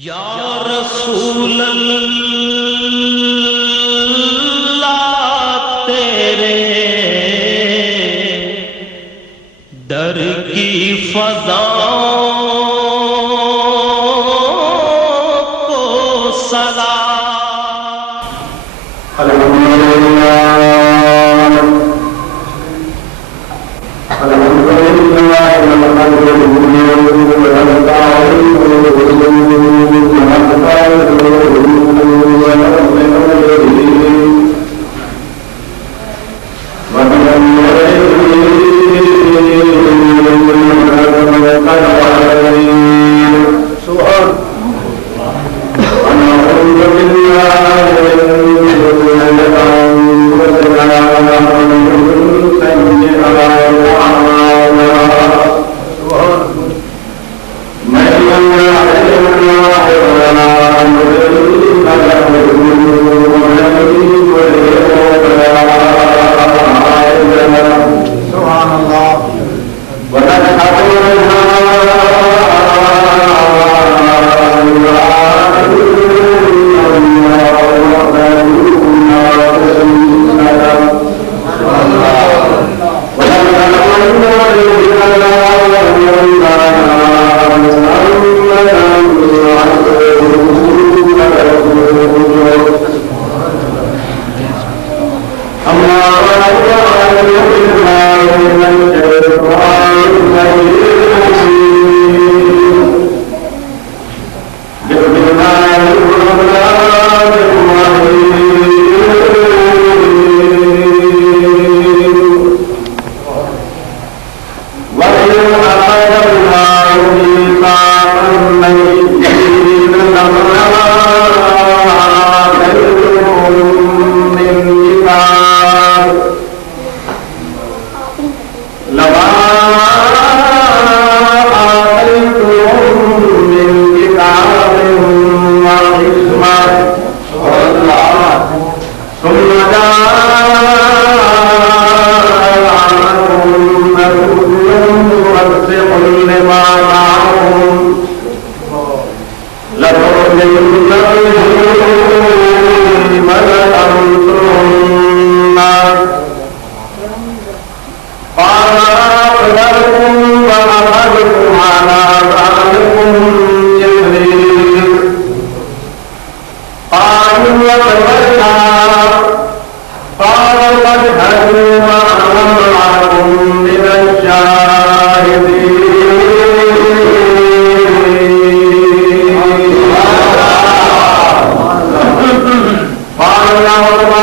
یا رسول اللہ تیرے در کی فضاؤں کو سلام۔ اللہ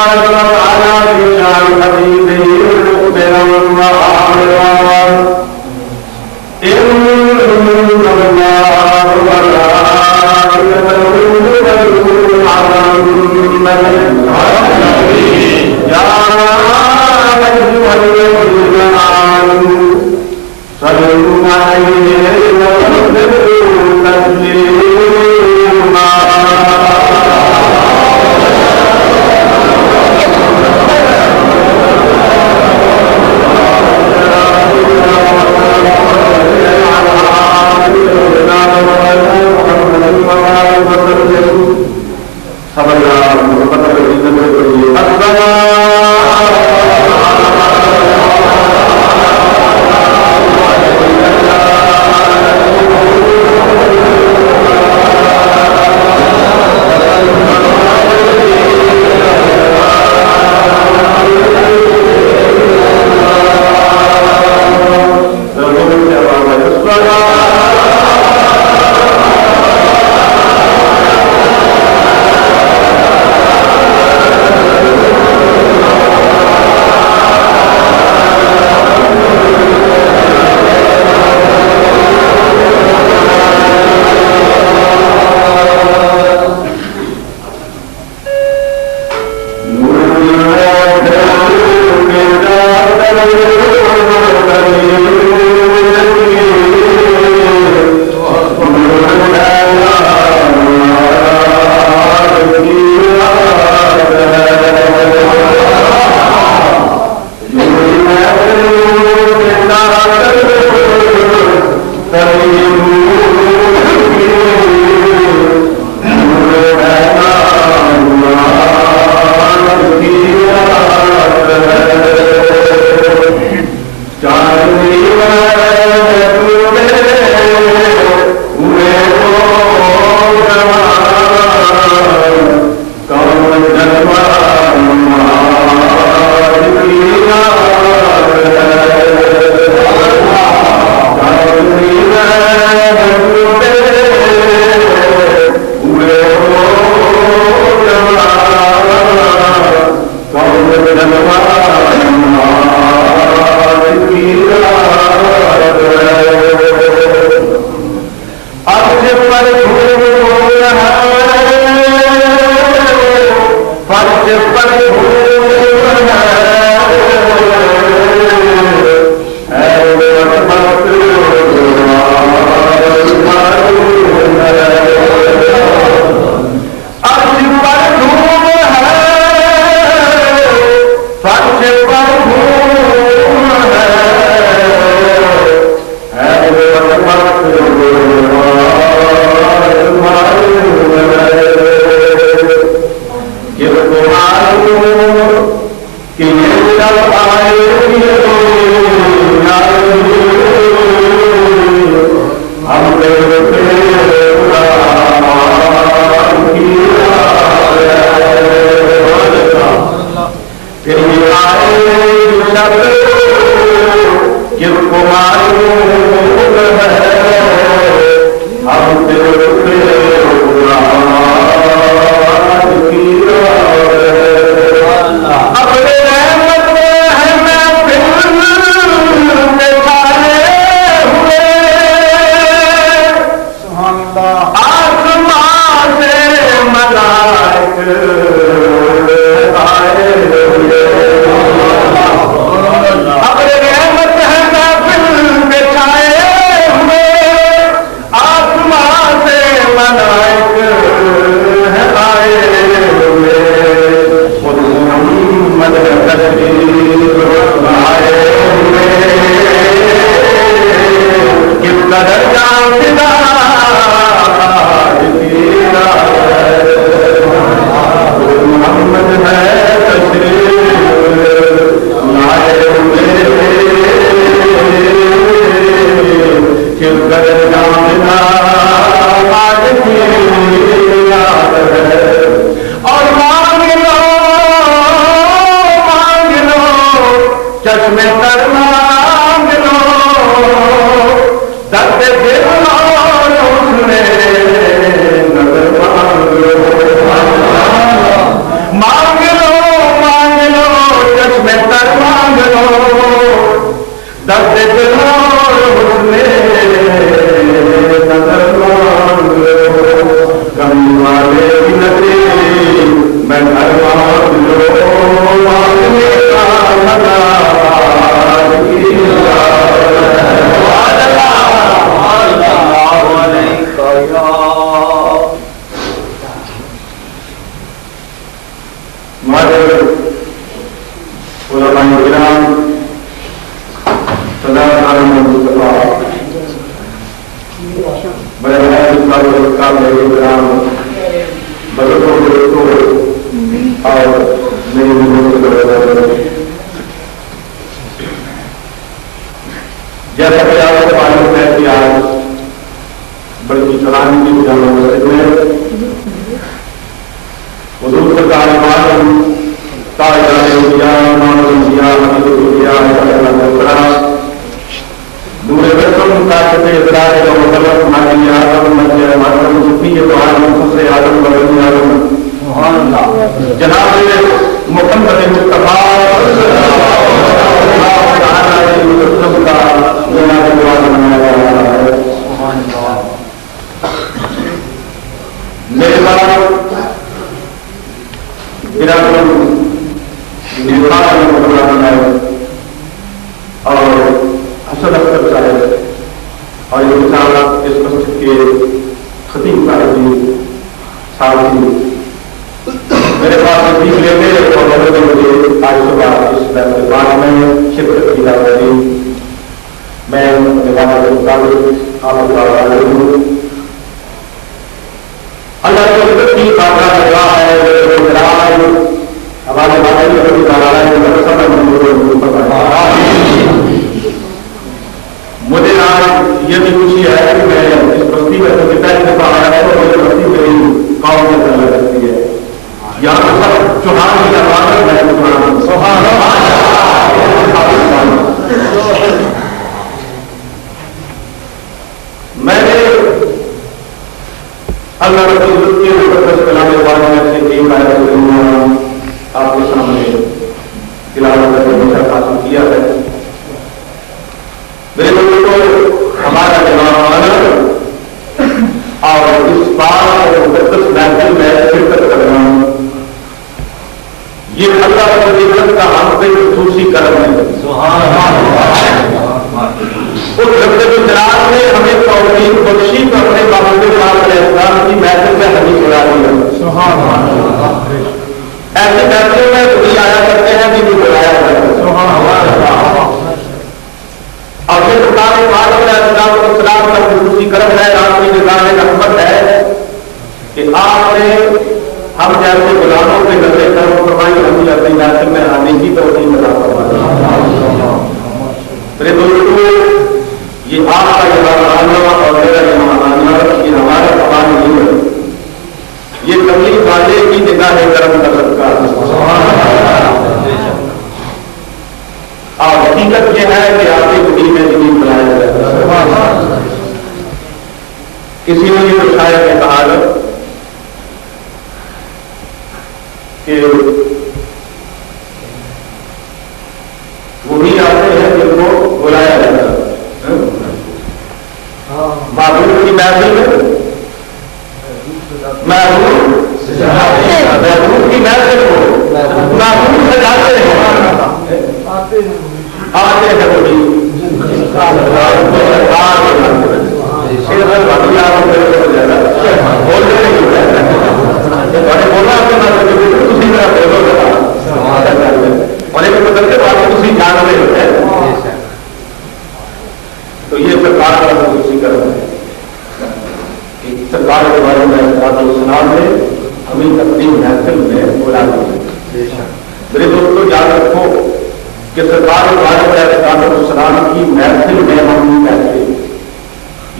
ہمارے علماء کرام صدر عالم مصطفیٰ بڑے کرام بزرگوں دوستوں اور میری جیسا کہ آپ کو معلوم ہے کہ آج بڑی چڑھان کی جامع مسجد میں حضور سرکار عالم تاجدار اولیاء امام الانبیاء حبیب الاولیاء نور رسم کاشف ادراک و مطلب مالی آدم مجھے مطلب صفی عالم خسر آدم بغنی آدم جناب محمد مصطفیٰ میرے بات اور حسن اختر صاحب اور یہ مثال اس مسجد کے خطیب صاحب میرے پاس نصیب لیتے اور مجھے آج صبح اس بات میں شرکت کی دعوت دی. میں اپنے والد کے مطابق آپ کو اللہ کی عزت کی بارگاہ میں دعا ہے ہمارے والد کی مجھے آج یہ بھی خوشی ہے کہ میں اس بستی میں دفعہ آیا ہے اور یہ بستی میری قوم کے اندر رکھتی ہے. یہاں سب چوہان کی آواز میں میں نے اللہ رب العزت کے مقدس کلام پاک میں سے ایک آیت کریمہ آپ کے سامنے تلاوت کر کے مشرف حاصل کیا ہے. میرے بزرگوں ہمارا جوان اور اس بات مقدس محفل میں شرکت کرنا یہ اللہ رب العزت کا ہم پہ خصوصی کرم ہے. اس رب الجلال نے ہمیں توفیق بخشی تو اپنے محمد پاک علیہ السلام کی محفل میں حدیث بنا دیا. ایسی محفلوں میں وہی آیا کرتے ہیں بھی بلایا کرتے ہیں. اور پھر سرکار پاک علیہ السلام کا خصوصی کرم ہے آپ کی نظام رحمت ہے کہ آپ نے ہم جیسے غلاموں کے نظر کرم فرمائی ہم اپنی محفل میں آنے کی توفیق عطا فرمائی. میرے دوستوں یہ آپ کا یہاں آنا اور میرا یہاں آنا یہ ہمارا سوال نہیں ہے. یہ تبلیغ والے کی نگاہ کرم کا صدقہ ہے. اور حقیقت یہ ہے کہ آپ کی دین میں دین بنایا جاتا ہے. کسی نے یہ شاید نے کہا کہ وہی آتے ہیں جن کو بلایا جاتا ہے. معبود کی محفل میں محبوب کی محفل کو معبود سجاتے ہیں آتے ہیں وہی بولنے نہیں بولنا اور ایک بدل کے بعد تھی جان رہے ہوتے ہیں. تو یہ سرکار کا خصوصی کرم ہے کہ سرکار کے بارے میں السلام نے ہمیں اپنی محفل میں بلا دیا. میرے دوستوں یاد رکھو کہ سرکار کے بارے میں السلام کی محفل میں ہم نہیں بیٹھتے.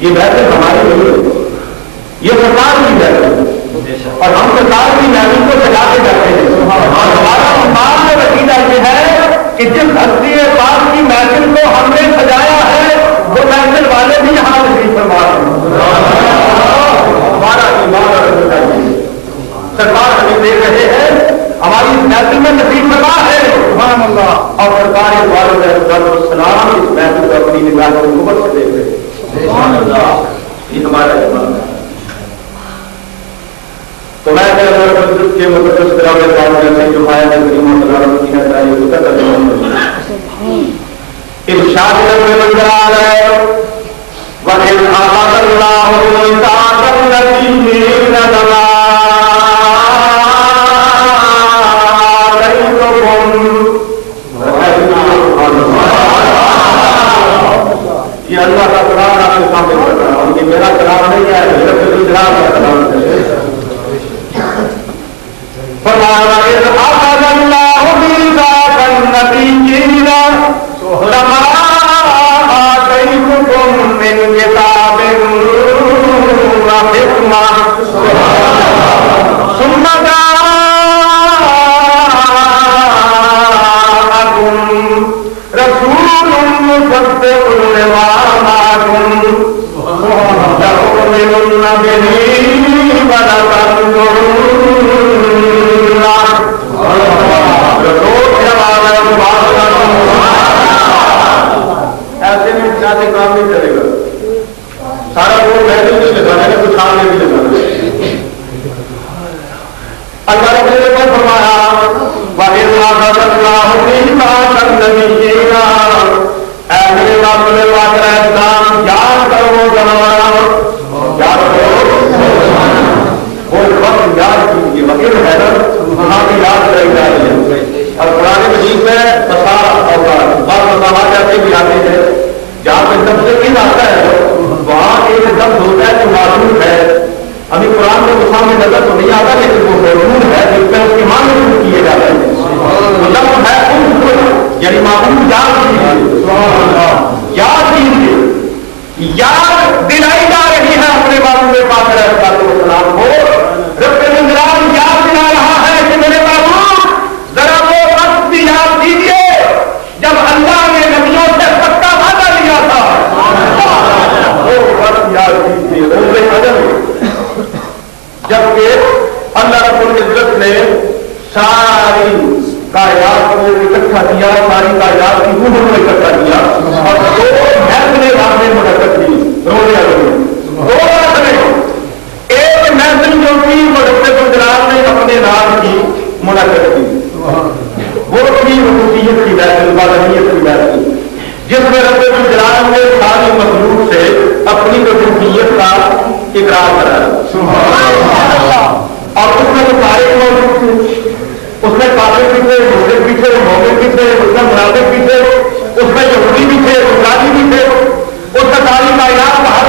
یہ محفل ہماری نہیں ہے, یہ سرکار کی محفل ہے اور ہم سرکار کی محفل کو سجا کے بیٹھتے ہیں. اور ہمارا مقام میں وسیلہ یہ ہے کہ جس ہستی پاک کی محفل کو ہم نے سجایا ہے وہ محفل والے بھی یہاں تشریف فرما ہیں. ہمارا ایمان سرکار ہمیں دے رہے ہیں, ہماری محفل میں نصیب فرما ہے. سبحان اللہ. اور سرکار السلام اس محفل کو اپنی نگاہ سے قوت سے دیکھ رہے ہیں. سبحان اللہ. یہ ہمارا ایمان ہے. تو میں کے مقدس کلام پاک میں جو آیت کریمہ تلاوت کی ہے چاہیے اس کا ترجمہ ارشاد ہے وَإِذْ أَخَذَ اللَّهُ مِيثَاقَ النَّبِيِّينَ لَمَا وَإِذْ أَخَذَ اللَّهُ مِيثَاقَ النَّبِيِّينَ لَمَا آتَيْتُكُم مِّن كِتَابٍ وَحِكْمَةٍ ثُمَّ جَاءَكُم رَّسُولٌ مُّصَدِّقٌ لِّمَا مَعَكُمْ لَتُؤْمِنُنَّ بِهِ وَلَتَنصُرُنَّهُ ایسے میں چاہتے کام نہیں چلے گا. سارا وہ محدود نہیں لگانا ہے, کچھ سامنے بھی لگانا ہے. اللہ رب نے فرمایا وَإِذْ أَخَذَ اللَّهُ مِيثَاقَ النَّبِيِّينَ اے میرے رسول پاک علیہ السلام یاد کرو وہ زمانہ, یاد کرو وہ وقت یاد کیجیے. وکیل ہے نا وہاں بھی یاد کرائی جا رہی ہے. اور قرآن مجید میں بعض مقامات ایسے بھی آتے ہیں جہاں پہ لفظ نہیں آتا ہے وہاں ایک لفظ ہوتا ہے جو معلوم ہے. ابھی قرآن میں تو سامنے نظر تو نہیں آتا لیکن وہ معلوم ہے جس پہ اس کے معنی شروع کیے جا رہے ہیں. وہ لفظ ہے یعنی معلوم یاد کیجیے, یاد کیجیے, یاد دلائی جا رہی ہے اپنے معلوم میں پاک علیہ السلام کو. رب العالمین یاد دلا رہا ہے کہ میرے معلوم ذرا وہ وقت بھی یاد کیجیے جب اللہ نے نبیوں سے پکا وعدہ لیا تھا. وہ وقت یاد کیجیے جبکہ اللہ رب العزت نے ساری کائنات کو اکٹھا کیا, ساری کائنات کی روح کو اکٹھا کیا اور دو محفلیں راستے منعقد کی. رونے والے دو راستے, ایک محفل جو تھی مدرسۃ الجلال نے اپنے نام کی منعقد کی, وہ تھی ربوبیت کی محفل, وحدانیت کی محفل, جس میں رب الجلال نے ساری مخلوق سے اپنی ربوبیت کا اقرار کرایا. اور اس میں تو سارے موجود تھے, اس میں کافر بھی تھے, مشرک بھی تھے, مومن بھی تھے, اس میں منافق بھی تھے, اس میں یہودی بھی تھے, اسرائیلی بھی تھے, اس میں ساری کائنات کا ہر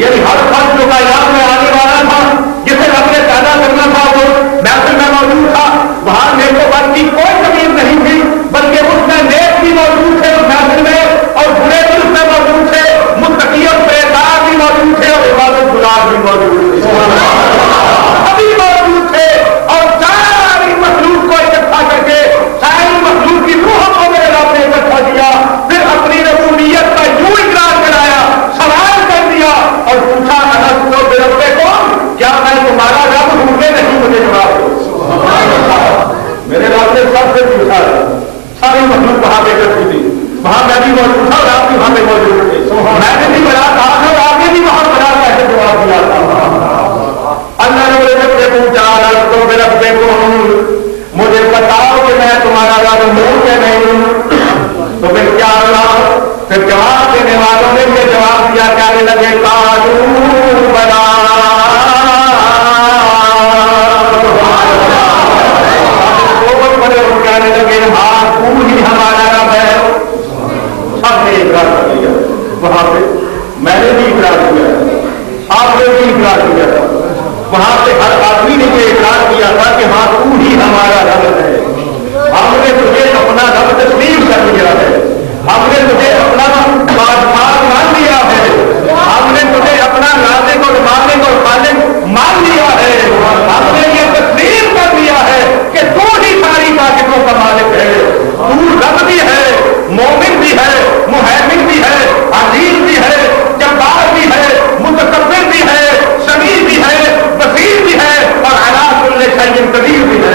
یعنی ہر فرد جو کائنات میں آنے والا تھا جسے رب نے پیدا کرنا تھا وہ محفل میں موجود تھا. وہاں نیک و بد کی کوئی تمیز نہیں تھی بلکہ اس میں نیک بھی موجود تھے اس محفل میں اور برے بھی اس میں موجود تھے, متقی اور پرہیزگار بھی موجود تھے اور عبادت گزار بھی موجود تھے, سبھی موجود تھے. اور ساری مخلوق کو اکٹھا کر کے ساری مخلوق کی روحوں کو میرے رب نے اکٹھا کیا, پھر اپنی ربوبیت کا یوں اقرار کرایا, سوال کر دیا اور پوچھا الستو بربکم, کیا میں تمہارا رب ہوں کہ نہیں, مجھے جواب دو. میرے رب نے سب سے پوچھا, ساری مخلوق وہاں پہ اکٹھی تھی, وہاں میں بھی موجود تھا اور آپ بھی وہاں پہ موجود تھے, میں نے بھی بڑا کہا تھا اور آپ نے بھی وہاں بڑا کیسے جواب دیا تھا. اللہ نے مجھے سب سے پوچھا الستو بربکم, مجھے بتاؤ کہ میں تمہارا رب ہوں کہ نہیں. تو پھر کیا ہوا, پھر جواب دینے والوں نے یہ جواب دیا, کہنے لگے قالوا بلا, کہنے لگے ہاں تو ہی ہمارا رب ہے. سب نے اقرار کر لیا وہاں پہ, میں نے بھی اقرار کیا, آپ نے بھی اقرار کیا تھا, وہاں پہ ہر آدمی نے یہ اقرار کیا تھا کہ ہاں تو ہی ہمارا رب ہے. ہم نے تجھے اپنا رب تسلیم کر لیا ہے, ہم نے تجھے اپنا بادشاہ مان لیا ہے, ہم نے تجھے اپنا رازق اور مالک اور خالق مان لیا ہے, ہم نے یہ تسلیم کر لیا ہے کہ تو ہی ساری طاقتوں کا مالک ہے. تو رب بھی ہے, مومن بھی ہے, مہیمن بھی ہے, عزیز بھی ہے, جبار بھی ہے, متکبر بھی ہے, سمیع بھی ہے, بصیر بھی ہے اور علی کل شیء قدیر بھی ہے.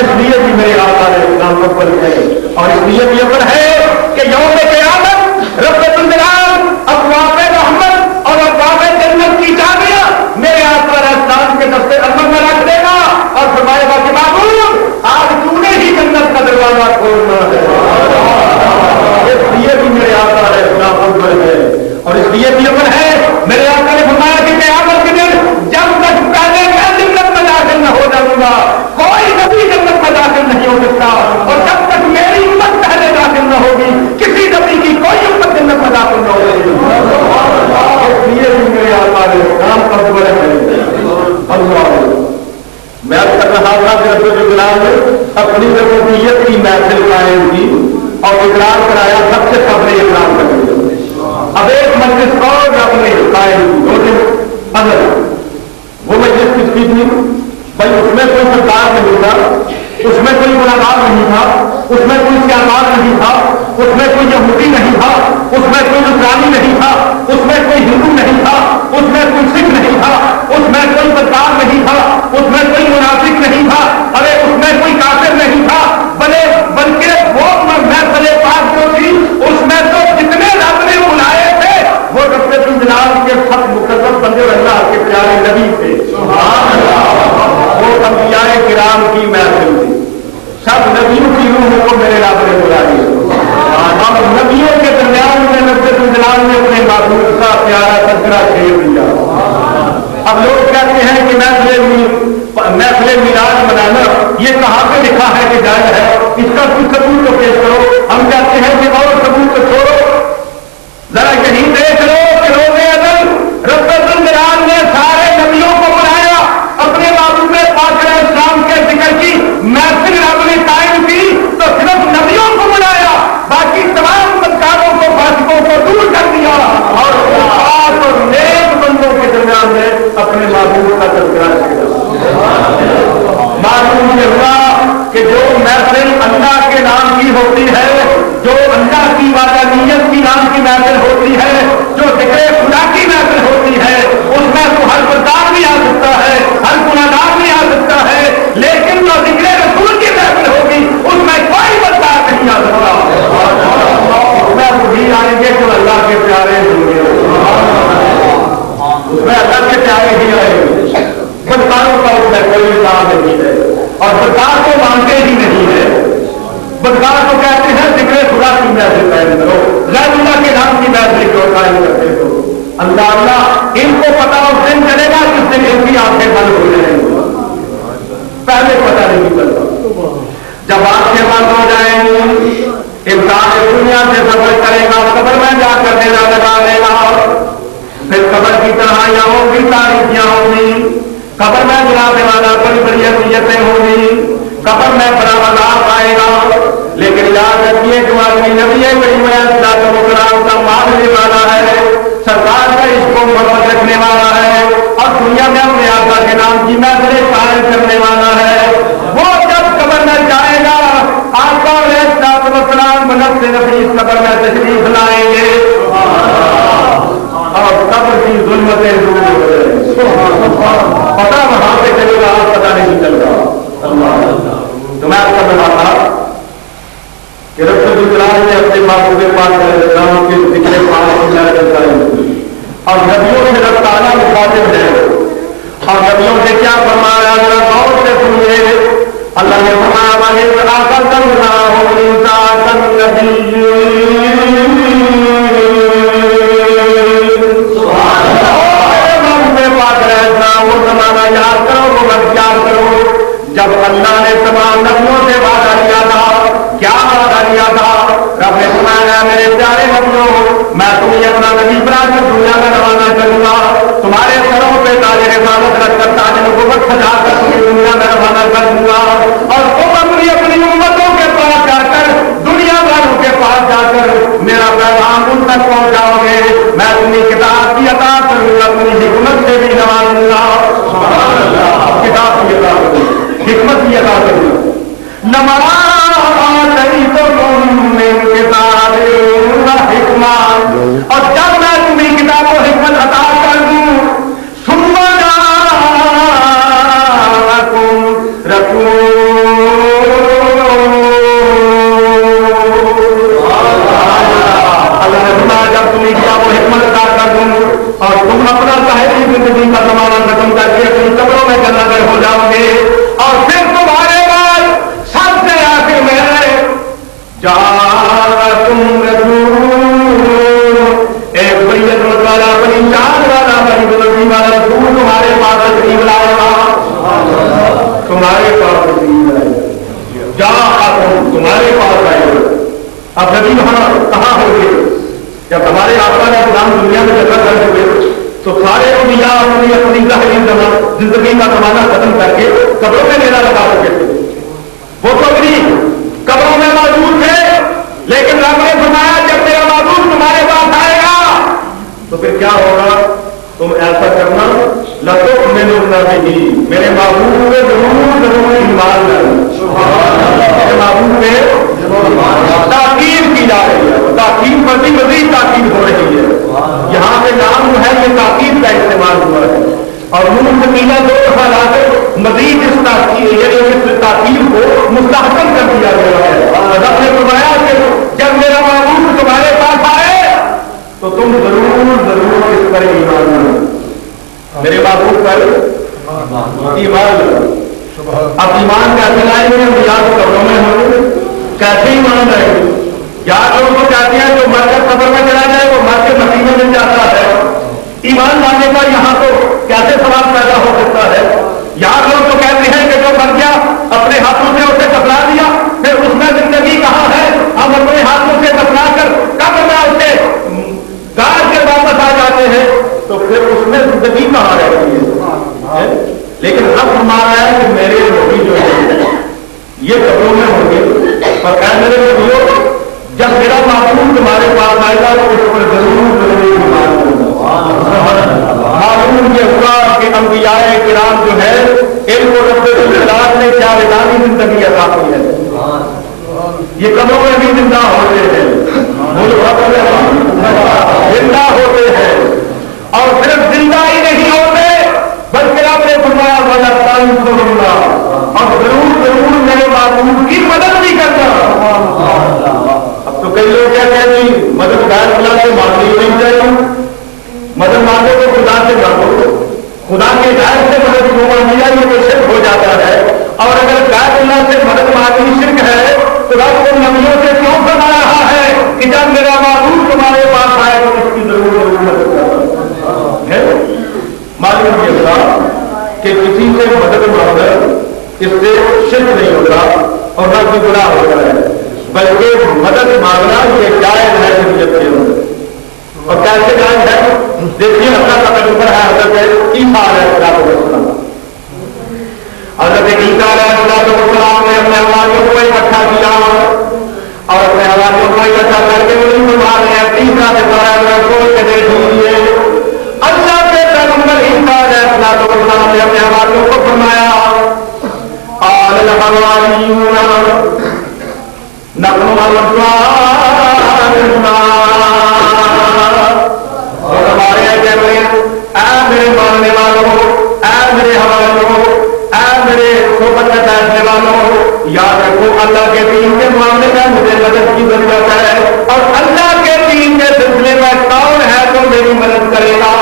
اس لیے بھی میرے آقا علیہ السلام اول ہے، اور اس لیے بھی اول ہے کہ یوم قیامت رب الجلال ابواب رحمت اور ابواب جنت کی چابیاں میرے آقا علیہ السلام کے دستے عمل میں رکھ دے گا اور فرمائے گا کہ معبود آج تو نے ہی جنت کا دروازہ کھولنا ہے۔ اس لیے بھی میرے آقا علیہ السلام اول ہے، اور اس لیے بھی اول ہے میرے آقا نے فرمایا کہ قیامت کے دن جب تک پہلے میں جنت میں داخل نہ ہو جاؤں گا کوئی نبی جنت میں داخل نہیں ہو سکتا، اور جب تک میری امت پہلے داخل نہ ہوگی کسی نبی کی کوئی امت جنت میں داخل نہ ہوگی۔ اس لیے بھی میرے آقا علیہ السلام اول ہے۔ اللہ میں اب کر رہا تھا کہ رب الجلال نے اپنی ربوبیت کی محفل قائم کی اور اقرار کرایا، سب سے قبل اقرار کر دیا۔ اب ایک مجلس اور رب نے قائم کی، دو دن اگر وہ مجلس کس کی تھی بھائی؟ اس میں کوئی سرکار نہیں تھا، اس میں کوئی گناہگار نہیں تھا، اس میں کوئی سیاست نہیں تھا، اس میں کوئی یہودی نہیں تھا، اس میں کوئی نصرانی نہیں تھا، اس میں کوئی ہندو نہیں تھا، اس میں کوئی سکھ نہیں تھا، اس میں کوئی بدکار نہیں تھا، اس میں کوئی منافق نہیں تھا، ارے اس میں کوئی کافر نہیں تھا، بلکہ وہ محفل پاک جو تھی اس میں تو جتنے رب نے بلائے تھے وہ رب الجلال کے سب مقدس بندے اور اللہ کے پیارے نبی تھے۔ سبحان اللہ، وہ انبیاء کرام کی محفل تھی، سب نبیوں کی روح کو میرے رب نے بلائی، اور نبیوں کے درمیان میں رب الجلال نے اپنے معبود کا پیارا تذکرہ چھیڑ دیا۔ اب لوگ کہتے ہیں کہ محفل میلاد منانا یہ کہاں پہ لکھا ہے کہ جائز ہے، اس کا کچھ ثبوت تو پیش کرو۔ ہم کہتے ہیں کہ اور ثبوت تو چھوڑو، ذرا یہی دیکھ لو کہ روزے ازل رب الجلال نے سارے نبیوں کو بلایا، اپنے معبود پاک علیہ السلام کے ذکر کی محفل رب نے قائم کی تو صرف نبیوں کو بلایا، باقی تمام بدکاروں کو فاسقوں کو دور کر دیا، اور پاک اور نیک بندوں کے درمیان میں اپنے معبود کا تذکرہ کیا۔ معلوم یہ ہوا کہ جو محفل اللہ کے نام کی ہوتی ہے، جو اللہ کی وحدانیت کی نام کی محفل ہوتی ہے، جو ذکر خدا کی محفل ہوتی ہے، اس میں تو ہر بدکار بھی آ سکتا ہے، ہر گناہگار بھی آ سکتا ہے، لیکن جو ذکر رسول کی محفل ہوگی اس میں کوئی بدکار نہیں آ سکتا، اس میں وہی آئیں گے جو اللہ کے پیارے ہوں گے، اس میں اللہ کے پیارے ہی آئیں گے، بدکاروں کا اس میں کوئی کام نہیں ہے، اور بدکار کو مانتے ہی نہیں ہے۔ بدکار کو کہتے ہیں ذکر خدا کی محفل قائم کرو، غیر اللہ کے نام کی محفل کیوں قائم کرتے ہو؟ اللہ اللہ ان کو پتا اس دن چلے گا جس دن ان کی آنکھیں بند ہو جائیں گی، پہلے پتا نہیں چلتا۔ جب آنکھیں بند ہو جائیں گی انسان دنیا سے سفر کرے گا، قبر میں جا کر ڈیرا لگا لے گا، پھر قبر کی تنہائیاں ہوں گی، تاریخیاں ہوں گی، قبر میں جلانے والا بڑی بڑی اذیتیں ہوں گی، قبر میں بڑا عذاب آئے گا، لیکن یاد رکھیے جو آدمی نبی کریم علیہ السلام کا ماننے والا ہے، سرکار کا عشق و محبت رکھنے والا ہے، اور دنیا میں اپنے آقا کے نام کی محفلیں قائم کرنے والا ہے، وہ جب قبر میں جائے گا آقا علیہ السلام منت سے نفیس قبر میں تشریف لائیں گے اور قبر کی ظلمتیں دور ہو جائیں گی، پتا وہاں سے چلے گا پتا نہیں چل رہا۔ تو میں کر رہا تھا کہ رب الجلال نے اپنے معبود پاک علیہ السلام کے ذکر پاک کی محفل قائم کی، اور نبیوں سے رب تعالیٰ مخاطب ہے، اور نبیوں سے کیا فرمایا ذرا غور سے سنیے۔ اللہ نے فرمایا وَإِذْ أَخَذْنَا مِيثَاقَ النَّبِيِّينَ وہ زمانہ یاد کرو، وہ وقت یاد کرو جب اللہ نے تمام نبیوں سے وعدہ لیا تھا۔ کیا وعدہ لیا تھا؟ رب نے فرمایا میرے پیارے نبیوں میں تمہیں اپنا نبی بنا کر دنیا میں روانہ کروں گا، تمہارے سروں پہ تاج رسالت رکھ کر تاج نبوت سجا کر تمہیں دنیا میں روانہ کر دوں گا، اور تم اپنی امتوں کے پاس جا کر دنیا والوں کے پاس جا کر میرا پیغام ان تک پہنچاؤ گے، میں تمہیں کتاب کی عطا کروں گا، اپنی حکمت سے بھی نوازوں گا۔ سبحان اللہ، کتاب کی عطا کروں گا، حکمت کی عطا کروں گا۔ نماز اور جب میں تمہیں کتاب و حکمت عطا کر دوں ثم جاءکم رسول اب نبی وہاں کہاں ہو گئے؟ جب ہمارے آقا نے اسلام دنیا میں جگہ کر ہوئے تو سارے انبیاء اپنی اپنی زندگی کا زمانہ ختم کر کے قبروں میں میلہ لگا چکے تھے. وہ تو اپنی قبروں میں موجود تھے، لیکن رب نے فرمایا جب میرا معبود تمہارے پاس آئے گا تو پھر کیا ہوگا؟ تم ایسا کرنا لطف میں لوٹنا نہیں، میرے معبود پہ ضرور ضرور ایمان لانا. میرے معبود پہ تاکید کی جا رہی ہے، تاکید مزید تاکید ہو رہی ہے. یہاں پہ نام جو ہے یہ تاکید کا استعمال ہوا ہے، اور نون سکینہ 2 دفعہ لا کر مزید اس تاکید کو مستحکم کر دیا گیا ہے. رب نے فرمایا کہ جب میرا معبود تمہارے پاس آئے تو تم ضرور ضرور اس پر ایمان لاؤ، میرے معبود پر ایمان لاؤ. اب ایمان کیسے لائیں گے؟ ہم یاد قبروں میں ہوں کیسے ایمان لائیں گے؟ یار لوگ تو کہتے ہیں جو مر کر قبر میں چلا جائے وہ مر کے مسیح میں مل جاتا ہے. ایمان لانے کا یہاں تو کیسے سوال پیدا ہو سکتا ہے؟ یار لوگ تو کہتے ہیں کہ جو مر گیا اپنے ہاتھوں سے اسے دفنا دیا، پھر اس میں زندگی کہاں ہے؟ ہم اپنے ہاتھوں سے دفنا کر قبر میں اسے گاڑ کے واپس آ جاتے ہیں تو پھر اس میں زندگی کہاں رہتی ہے؟ لیکن رب فرما رہا ہے کہ میرے نبی جو ہے یہ قبروں میں ہوں گے، اور اے میرے نبیوں جب میرا معبود تمہارے پاس آئے گا تو اس پر ضرور ضرور ایمان لانا. معلوم یہ ہوا کہ انبیاء کرام جو ہے ان کو رب العزت نے کیا ردانی زندگی عطا کی ہے. یہ قبروں میں بھی زندہ ہوتے ہیں، زندہ ہوتے ہیں، اور صرف زندہ ہی نہیں ہوتے بلکہ آپ نے فرمایا والا اور ضرور ضرور میرے معبود کی مدد بھی کرنا. اب تو کئی لوگ کہتے ہیں کہ مدد غیر خدا سے مانگنی نہیں چاہیے، مدد مانگو تو خدا سے مانگو، خدا کے غیر سے مدد کو مانگی جائے یہ تو شرک ہو جاتا ہے. اور اگر غیر اللہ سے مدد مانگنی شرک ہے تو رب کو نبیوں سے کیوں بنا رہا ہے کہ جب میرا معبود تمہارے پاس آئے تو اس کی ضرور مدد کرنا. معلوم یہ ہوگا کہ کسی سے مدد مانگنا اس سے شرک نہیں ہوتا اور نہ کوئی گناہ ہوتا ہے، بلکہ مدد مانگنا یہ جائز ہے شریعت کے اندر. اور کیسے جائز ہے؟ دیکھیے اللہ کا پیغمبر ہے حضرت عیسیٰ علیہ السلام. حضرت عیسیٰ علیہ السلام نے اپنے حواریوں کو اکٹھا کیا اور اپنے حواریوں کو اکٹھا کر کے انہیں فرما رہے ہیں تیسرا سے کھول کے دیکھ لیجیے. اللہ کے پیغمبر عیسیٰ علیہ السلام نے اپنے حواریوں کو فرمایا قال الحواریون نحن اور ہمارے اے میرے ماننے والوں، اے میرے حواریوں، اے میرے صحبت میں بیٹھنے والوں، یاد رکھو اللہ کے دین کے معاملے میں مجھے مدد کی ضرورت ہے، اور اللہ کے دین کے سلسلے میں کون ہے جو میری مدد کرے گا؟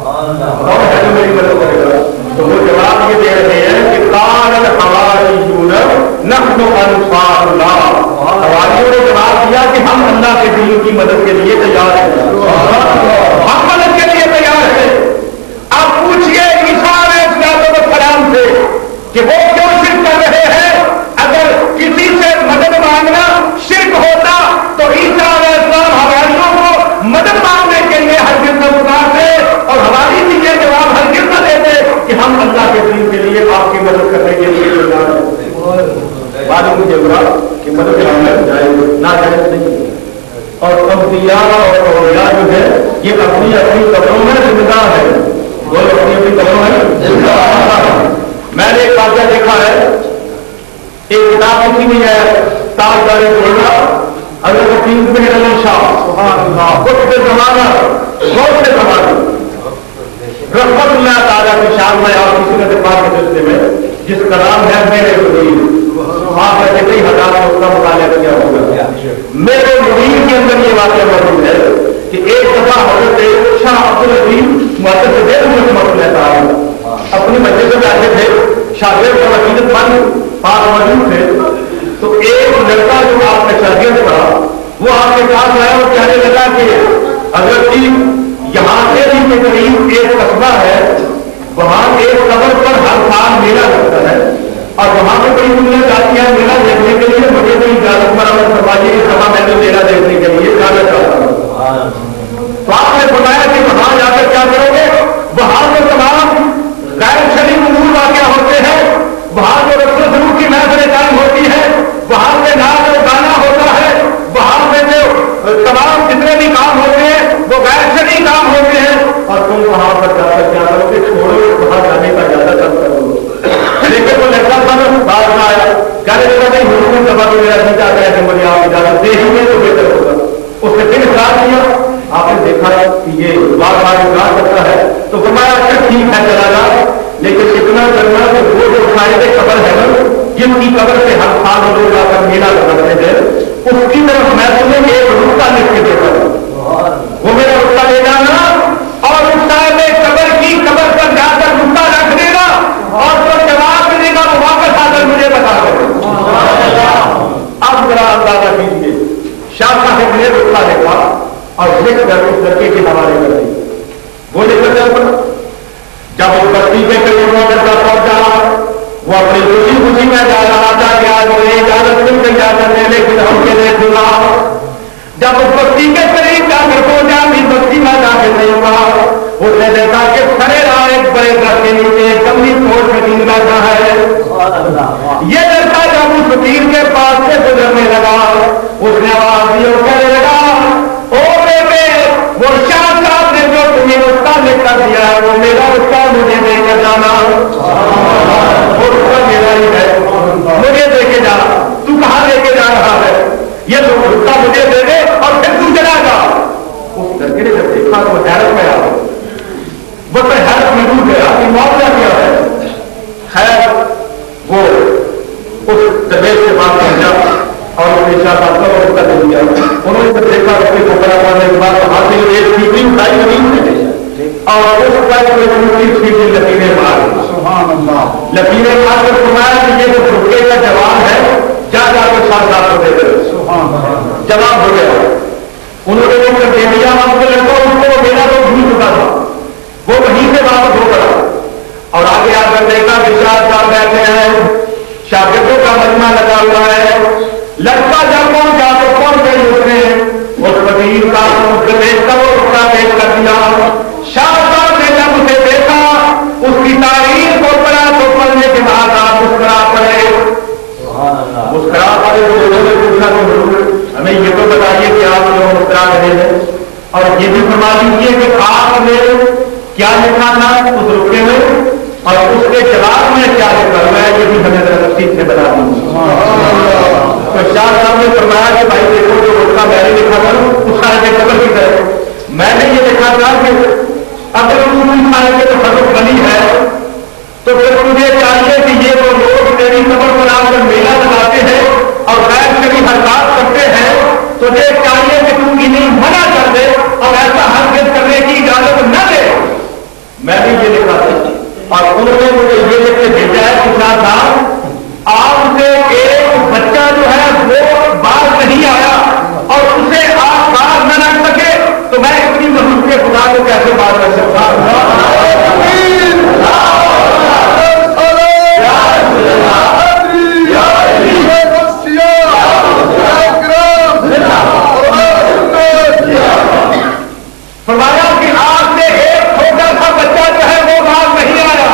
کون ہے جو میری مدد کرے گا؟ تو وہ جواب یہ دے رہے ہیں کہ قال الحواریون نحن انصار اللہ. حواریوں نے جواب دیا کہ ہم اللہ کے دین کی مدد کے لیے تیار ہیں، ہم مدد کے لیے تیار ہیں. آپ پوچھئے عیسیٰ علیہ السلام سے کہ وہ کیوں شرک کر رہے ہیں؟ اگر کسی سے مدد مانگنا شرک ہوتا تو عیسیٰ علیہ السلام حواریوں کو مدد مانگنے کے لیے ہرگز نہ پکارتے اور حواری بھی یہ جواب ہرگز نہ دیتے کہ ہم اللہ کے دین کے لیے آپ کی مدد کرنے کے لیے تیار ہیں. معلوم مجھے ہوا کہ مدد ناجائز نہیں ہے. اور انبیاء اور اولیاء جو ہے یہ اپنی اپنی قبروں میں زندہ ہے، وہ اپنی اپنی قبروں میں زندہ ہے. میں نے ایک واقعہ دیکھا ہے، ایک کتاب لکھی ہوئی ہے تاجدار گولڈا حضرت وکیل مہر علی شاہ قطب زمانہ غوث زمانہ رحمت اللہ تعالیٰ کی شان میں اور کسی نے پاک کے سلسلے میں جس کا نام ہے میرے وکیل. آپ نے کئی ہزار میں اس کا مطالعہ کیا ہوگا. میرے وکیل کے اندر یہ واقعہ موجود ہے کہ ایک دفعہ حضرت شاہ عبدالعزیز محدث اپنی مسجد میں بیٹھے تھے، شاگرد اور عقیدت مند پاس موجود تھے، تو ایک لڑکا جو آپ کا شاگرد تھا وہ آپ کے پاس آیا اور کہنے لگا کہ حضرت جی یہاں سے بھی کے قریب ایک قصبہ ہے، وہاں ایک قبر پر ہر سال میلہ لگتا ہے، اور وہاں پہ بڑی دنیا جاتی ہے میرا دیکھنے کے لیے، مجھے بھی اجازت مرمت فرمائیے کہ سما میں نے میرا دیکھنے کے لیے جانا چاہتا ہوں. تو آپ نے فرمایا کہ وہاں جا کر کیا کرو گے؟ وہاں جو تمام غیر شرعی امور واقع ہوتے ہیں، وہاں جو رسم و سلوک کی محفلیں قائم ہوتی ہے، وہاں پہ ناچ اور گانا ہوتا ہے، وہاں پہ جو تمام جتنے بھی کام ہوتے ہیں وہ غیر شرعی کام ہوتے ہیں، اور تم وہاں پر جا کر کیا کرو گے؟ چھوڑو، وہاں جانے کا زیادہ کم کرو. لیکن وہ لڑکا تھا بات میں آیا، کہنے لگا نہیں حکومت دبا تو میرا جی چاہتا ہے کہ مجھے آپ اجازت دے ہی تو بہتر ہوگا. اس نے پھر اصرار کیا. آپ نے دیکھا کہ یہ بار بار اصرار کرتا ہے تو فرمایا اچھا ٹھیک ہے چلا جا، لیکن اتنا کرنا کہ وہ جو صاحب قبر ہے نا جن کی قبر سے ہر سال لوگ آ کر میلہ لگاتے ہیں، اس کی طرف میں تمہیں ایک رستہ لکھ کے دیتا ہوں، وہ میرا رستہ لے جانا اور اس صاحب قبر کی قبر پر جا کر رستہ رکھ دینا، اور جو جواب ملے گا وہ واپس آ کر مجھے بتا دو. اب ذرا اندازہ کیجیے، شاہ صاحب نے رستہ دیکھا اور لکھ کر اس لڑکے کے حوالے کر دی. وہ لے کر جب اس بستی کے قریب لڑکا پہنچا، وہ اپنی خوشی میں جا رہا تھا کہ آج مجھے اجازت مل گئی جا کر دے، لیکن ہم کے لیے کھلا. جب اس بستی کے قریب جا کر پہنچا، اپنی بستی میں جا کے نہیں ہوا، اس نے دیکھا کہ کھڑے رہا ایک بڑے درخت کے نیچے کمری چھوڑ فقیر بیٹھا ہے. یہ لڑکا جب اس فقیر کے پاس سے گزرنے لگا، اس نے آواز دی اور کہنے لگا، او بیٹے، وہ شاہ صاحب نے جو تمہیں رستہ لکھ کر دیا ہے وہ میرا رستہ مجھے دے کر جانا. وہ رستہ میرا ہی ہے، مجھے دے کے جا. تو کہاں لے کے جا رہا ہے؟ یہ تو رستہ مجھے دے دے اور پھر تو چلا جا. اس لڑکے نے جب دیکھا تو وہ حیرت میں آ گیا، وہ تو حیرت میں ڈوب گیا کہ معاملہ کیا ہے. خیر وہ اس درویش کے پاس پہنچا اور اس نے شاہ صاحب کو رستہ دے دیا. انہوں نے جب دیکھا اس کے کپڑا پڑنے کے بعد وہاں سے ایک ٹھیکری اٹھائی زمین سے اور اس پر ٹھیکری لکیریں مار. لکیریں مار کر فرمایا کہ یہ جو رکے کا جواب ہے جا جا کے شاہ صاحب کو دے دے. جواب ہو گیا. انہوں نے جو کر دے دیا ہم کو لڑکا اس کو میرا تو بھول چکا تھا، وہ وہیں سے واپس ہو گیا اور آگے آ کر دیکھا کہ شاہ صاحب بیٹھے ہیں، شاگردوں کا مجمع لگا ہوا ہے. لڑکا جب پہنچا تو پہنچ گئی اس نے اس فقیر کا دیکھ کر وہ رکا پیش کر دیا. شاہ صاحب نے جب اسے دیکھا، اس کی تاریخ کو پڑھا تو پڑھنے کے بعد آپ مسکرا پڑے. مسکرا پڑے تو لوگوں نے پوچھا کہ ہمیں یہ تو بتائیے کہ آپ جو مسکرا رہے ہیں، اور یہ بھی فرما دیجیے کہ آپ نے کیا لکھا تھا اس رکے میں اور اس کے جواب میں کیا لکھا ہوا ہے، یہ بھی ہمیں تفصیل سے بتا دیجیے. تو شاہ صاحب نے فرمایا کہ بھائی دیکھو جو رکا میں نے لکھا تھا اس صاحب قبر کی طرح میں نے یہ لکھا تھا کہ اگر صاحب کے تصرف بنی ہے تو پھر مجھے چاہیے کہ یہ وہ لوگ تیری قبر پر آ کر میلہ لگاتے ہیں اور غیر شرعی حرکات کرتے ہیں تو یہ چاہیے کہ تم انہیں منع کر دے اور ایسا ہرگز کرنے کی اجازت نہ دے. میں نے یہ لکھا تھا اور انہوں نے مجھے یہ لکھ کے بھیجا ہے کہ شاہ صاحب آپ سے ایک بچہ جو ہے وہ باہر نہیں آیا اور اسے آپ باہر نہ رکھ سکے تو میں اپنی مخلوق کے خدا کو کیسے باہر رکھ سکتا ہوں؟ فرمایا کہ آپ سے ایک چھوٹا سا بچہ جو ہے وہ باہر نہیں آیا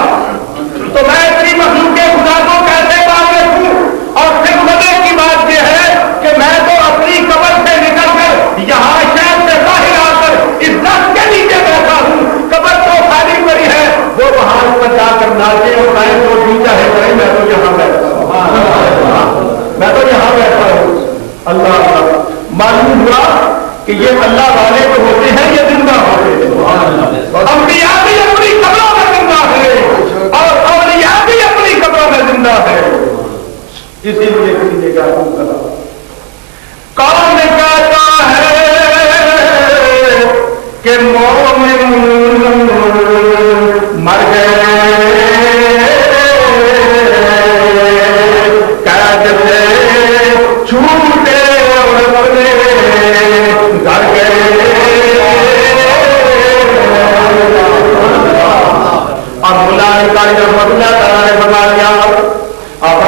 تو میں اپنی مخلوق کے خدا کو کیسے باہر رکھوں؟ اور پھر مزے کی بات یہ ہے کہ میں تو اپنی قبر سے نکل کر یہاں شہر سے باہر آ کر اس درخت کے نیچے بیٹھا ہوں. قبر تو خالی پڑی ہے، وہ وہاں پر جا کر ناچے اور گائے جو بھی چاہے کرے، میں تو یہاں بیٹھا ہوں، میں تو یہاں بیٹھا ہوں. اللہ معلوم ہوا کہ یہ اللہ والے تو ہوتے ہیں، یہ زندہ ہوتے ہیں. انبیاء بھی اپنی قبروں میں زندہ ہے اور اولیاء بھی اپنی قبروں میں زندہ ہے. اسی لیے کسی نے کیا کہا، کون کہتا ہے کہ مومن مر گئے قید سے چھوٹے اور اپنے گھر گئے. اور بلا رحمت اللہ تعالیٰ نے فرما دیا آپ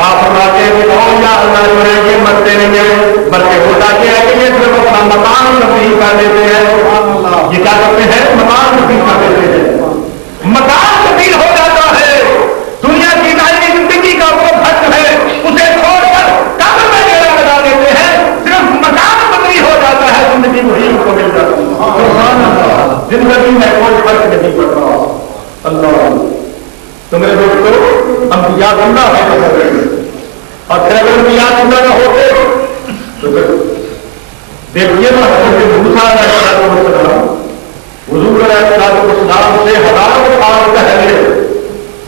آپ فرماتے ہیں یا اللہ جو ہے یہ مرتے نہیں ہیں، بلکہ ہوتا کیا ہے کہ یہ صرف اپنا مکان تبدیل کر دیتے ہیں. یہ کیا کرتے ہیں؟ مکان تبدیل کر دیتے ہیں. مکان تبدیل ہو جاتا ہے. دنیا کی ظاہری زندگی کا وہ خط ہے اسے چھوڑ کر قبر میں ڈیرا لگا دیتے ہیں. صرف مکان تبدیل ہو جاتا ہے، زندگی وہی کو مل جاتی ہے. زندگی میں کوئی فرق نہیں پڑتا. اللہ تو میرے دوستوں انبیاء زندہ ہے، اور پھر اگر انبیاء زندہ نہ ہوتے تو دیکھیے نا حضرت موسیٰ علیہ السلام حضور علیہ السلام سے ہزاروں سال پہلے